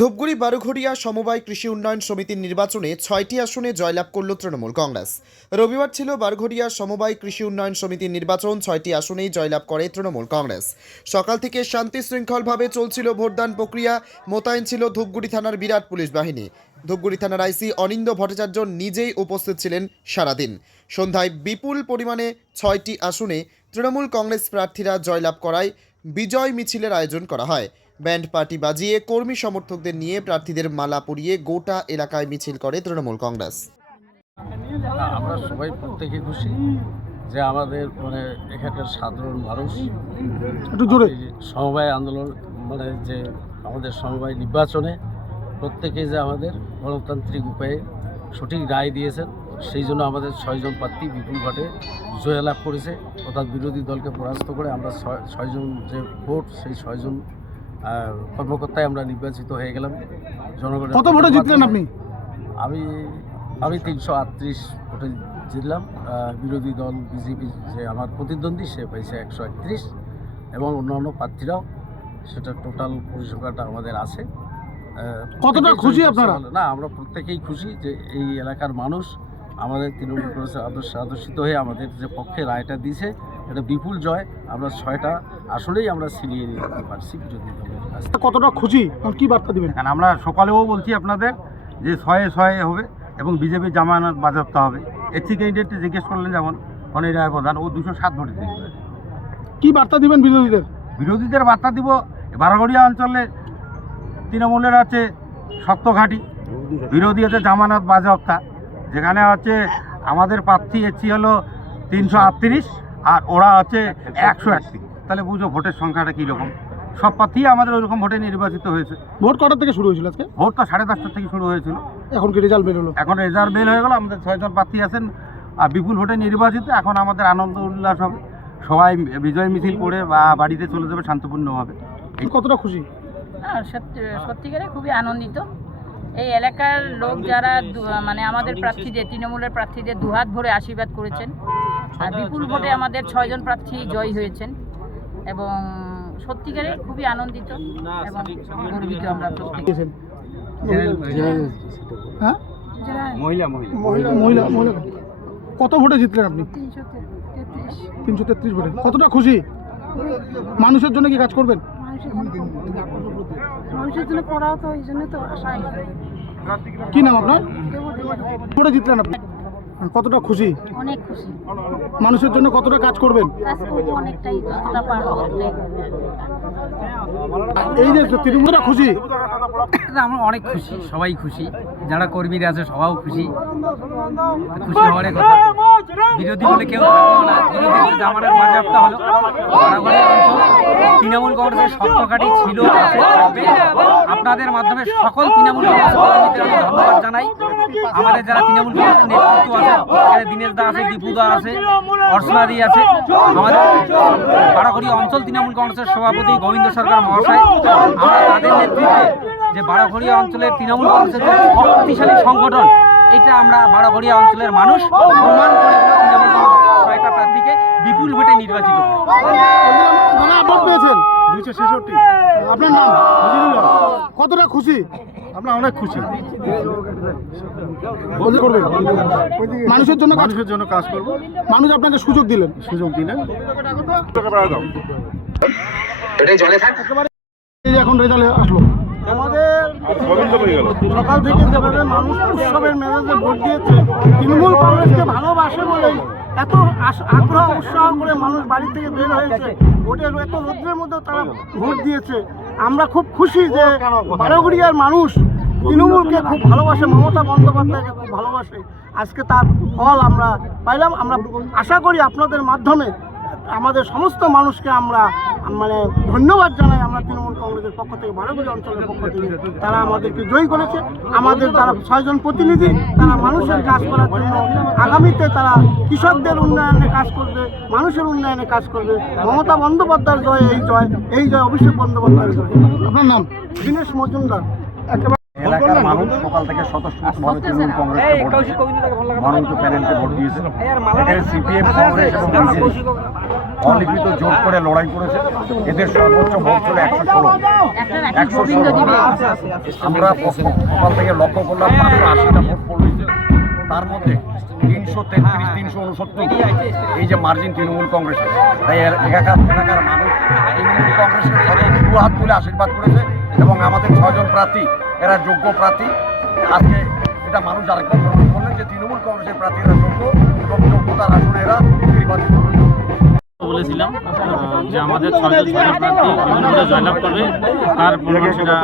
ধূপগুড়ি, বারুঘড়িয়া সমবায় কৃষি উন্নয়ন সমিতির নির্বাচনে ছয়টি আসনে জয়লাভ করল তৃণমূল কংগ্রেস। রবিবার ছিল বারঘড়িয়া সমবায় কৃষি উন্নয়ন সমিতির নির্বাচন, ছয়টি আসনেই জয়লাভ করে তৃণমূল কংগ্রেস। সকাল থেকে শান্তি শৃঙ্খলভাবে চলছিল ভোটদান প্রক্রিয়া, মোতায়েন ছিল ধূপগুড়ি থানার বিরাট পুলিশ বাহিনী। ধূপগুড়ি থানার আইসি অনিন্দ ভট্টাচার্য নিজেই উপস্থিত ছিলেন সারাদিন। সন্ধ্যায় বিপুল পরিমাণে ছয়টি আসনে তৃণমূল কংগ্রেস প্রার্থীরা জয়লাভ করায় বিজয় মিছিলের আয়োজন করা হয়। ব্যান্ড পার্টি বাজিয়ে কর্মী সমর্থকদের নিয়ে প্রার্থীদের মালা পরিয়ে গোটা এলাকায় মিছিল করে তৃণমূল কংগ্রেস। আমরা সবাই প্রত্যেকে খুশি যে আমাদের মানে এখানকার সাধারণ মানুষ একটু জোরে। সমবায় আন্দোলন মানে যে আমাদের সমবায় নির্বাচনে প্রত্যেকে যে আমাদের গণতান্ত্রিক উপায়ে সঠিক রায় দিয়েছেন সেই জন্য আমাদের ছয়জন প্রার্থী বিপুল ভোটে জয়লাভ করেছে। অর্থাৎ বিরোধী দলকে পরাস্ত করে আমরা ছয়- ছয়জন যে ভোট সেই ছয়জন কর্মকর্তায় আমরা নির্বাচিত হয়ে গেলাম। জনগণের কত ভোটে জিতলেন আপনি? আমি আমি তিনশো আটত্রিশ ভোটে জিতলাম। বিরোধী দল বিজেপি যে আমার প্রতিদ্বন্দ্বী সে পাইছে একশো একত্রিশ এবং অন্যান্য প্রার্থীরাও। সেটা টোটাল পরিসংখ্যাটা আমাদের আছে। কতটা খুশি আপনারা? না আমরা প্রত্যেকেই খুশি যে এই এলাকার মানুষ আমাদের তৃণমূল কংগ্রেসের আদর্শ আদর্শিত হয়ে আমাদের যে পক্ষে রায়টা দিয়েছে এটা বিপুল জয় আমরা ছয়টা আসলেই আমরা ছিনিয়ে নিতে পারছি বিরোধী দলের কাছ কতটা খুশি? কি বার্তা দিবেন? কারণ আমরা সকালেও বলছি আপনাদের যে ছয়ে ছয়ে হবে এবং বিজেপি জামানত বাজাপ্ত হবে। এসি ক্যান্ডিডেটকে জিজ্ঞেস করলেন যেমন অনিল রায় প্রধান ও দুশো সাত ভোটে জিতবে কি বার্তা দিবেন বিরোধীদের? বিরোধীদের বার্তা দিব বারগড়িয়া অঞ্চলে তৃণমূলের আছে শক্ত ঘাঁটি বিরোধী হচ্ছে জামানত বাজেয়াপ্তা যেখানে হচ্ছে আমাদের প্রার্থী এসি হলো তিনশো আটত্রিশ আর ওরা হচ্ছে একশো একত্রিশ তাহলে বুঝো ভোটের সংখ্যাটা কীরকম। সব প্রার্থী আমাদের ওইরকম ভোটে নির্বাচিত হয়েছে। ভোট কটার থেকে শুরু হয়েছিল আজকে? ভোটটা সাড়ে দশটা থেকে শুরু হয়েছিল। এখন কি রেজাল্ট বের হলো? এখন রেজাল্ট বের হয়ে গেল আমাদের ছয়জন প্রার্থী আছেন। আর বিপুল ভোটে নির্বাচিত এখন আমাদের আনন্দ উল্লাস হবে। সবাই বিজয় মিছিল করে বা বাড়িতে চলে যাবে শান্তপূর্ণভাবে। কতটা খুশি? হ্যাঁ, সত্যি সত্যিকারে খুবই আনন্দিত। এই এলাকার লোক যারা মানে আমাদের প্রার্থীদের তৃণমূলের প্রার্থীদের দুহাত ভরে আশীর্বাদ করেছেন আর বিপুল ভোটে আমাদের ছয়জন প্রার্থী জয়ী হয়েছেন। এবং সত্যিকারে খুবই আনন্দিত এবং গর্বিত আমরা প্রত্যেকে। হ্যাঁ? মহিলা মহিলা। মহিলা মহিলা মহিলা কত ভোটে জিতলেন আপনি? তিনশো তেত্রিশ ভোটে। কতটা খুশি? মানুষের জন্য কি কাজ করবেন? মানুষের জন্য পড়াও তো এই জন্য তো কি নাম আপনার? ভোটে জিতলেন আপনি? কতটা খুশি? অনেক খুশি। মানুষের জন্য কতটা কাজ করবেন? কাজ করব অনেকটাই যতটা পারব এই যে তৃণমূলরা খুশি? আমরা অনেক খুশি সবাই খুশি। যারা কর্মীরা আছে সবাও খুশি। খুশি হওয়ার কথা। বিরোধী বলে কেউ না। বিরোধী জামানের হলো। তৃণমূল কংগ্রেসের সত্যকাটি ছিল আপনাদের মাধ্যমে সকল তৃণমূল কংগ্রেস ধন্যবাদ জানাই। আমাদের যারা তৃণমূল কংগ্রেসের নেতৃত্ব আছে এখানে দীনেশ দা আছে দীপু দা আছে অর্চনাদি আছে আমাদের বাড়াঘড়ি অঞ্চল তৃণমূল কংগ্রেসের সভাপতি গোবিন্দ সরকার মহাশয় আমরা তাদের নেতৃত্বে যে বাড়াঘড়িয়া অঞ্চলের তৃণমূল কংগ্রেসের যে শক্তিশালী সংগঠন এটা আমরা বাড়াঘড়িয়া অঞ্চলের মানুষ প্রমাণ করে তৃণমূল কংগ্রেস ছয়টা প্রার্থীকে বিপুল ভোটে নির্বাচিত করে পেয়েছেন দুইশো ছেষট্টি। আপনার নাম? কতটা খুশি? আমরা অনেক খুশি। করবেন মানুষের জন্য কাজ মানুষের জন্য কাজ করব। মানুষ আপনাকে সুযোগ দিলেন। সুযোগ দিলেন। এখন রেজাল্ট আসলো। আমাদের সকাল থেকে যেভাবে মানুষ উৎসবের মেজাজে ভোট দিয়েছে তৃণমূল কংগ্রেসকে ভালোবাসে বলেই এত আগ্রহ উৎসাহ করে মানুষ বাড়ি থেকে বের হয়েছে ভোটের এত রোদ্রের মধ্যেও তারা ভোট দিয়েছে। আমরা খুব খুশি যে বারোগুড়িয়ার মানুষ তৃণমূলকে খুব ভালোবাসে মমতা বন্দ্যোপাধ্যায়কে খুব ভালোবাসে। আজকে তার ফল আমরা পাইলাম। আমরা আশা করি আপনাদের মাধ্যমে আমাদের সমস্ত মানুষকে আমরা মানে ধন্যবাদ জানাই আমরা তৃণমূল কংগ্রেসের পক্ষ থেকে বারোগুলি অঞ্চলের পক্ষ থেকে। তারা আমাদেরকে জয়ী করেছে। আমাদের তারা ছয়জন প্রতিনিধি তারা মানুষের কাজ করার জন্য আগামীতে তারা কৃষকদের উন্নয়নে কাজ করবে মানুষের উন্নয়নে কাজ করবে। মমতা বন্দ্যোপাধ্যায়ের জয় এই জয় এই জয় অভিষেক বন্দ্যোপাধ্যায়ের জয়। আপনার নাম? দীনেশ মজুমদার। একেবারে এলাকার মানুষ সকাল থেকে স্বতঃস্ফূর্তভাবে তৃণমূল কংগ্রেসকে ভোট দিয়েছে। মনোনীত প্যানেলকে ভোট দিয়েছে। এখানে সিপিএম কংগ্রেস এবং বিজেপি। অলিখিত জোর করে লড়াই করেছে। এদের সর্বোচ্চ ভোট ছিল একশো ষোলো। একশো ষোলো আমরা সকাল থেকে লক্ষ্য করলাম মাত্র আশিটা ভোট পড়েছে তার মধ্যে তিনশো তেত্রিশ, তিনশো উনসত্তর। এই যে মার্জিন তৃণমূল কংগ্রেসের। তাই এলাকার এলাকার মানুষ তৃণমূল কংগ্রেসের সবাই দু হাত তুলে আশীর্বাদ করেছে এবং আমাদের ছজন প্রার্থী, এরা যোগ্য প্রার্থী। আজকে এটা মানুষ আরেকবার করলেন যে তৃণমূল কংগ্রেসের প্রার্থীরা যোগ্য এবং যোগ্যতার আসনে এরা নির্বাচিত বলেছিলাম যে আমাদের ছয়জন ছয়জন প্রার্থী বিভিন্নভাবে জয়লাভ করবে, তার প্রমাণ সেটা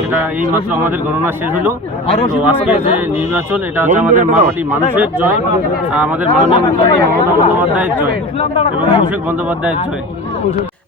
সেটা এই মাত্র আমাদের গণনা শেষ হলো। তো আজকে যে নির্বাচন, এটা হচ্ছে আমাদের মামাটি মানুষের জয় আমাদের মাননীয় মুখ্যমন্ত্রী মমতা বন্দ্যোপাধ্যায়ের জয় এবং অভিষেক বন্দ্যোপাধ্যায়ের জয়।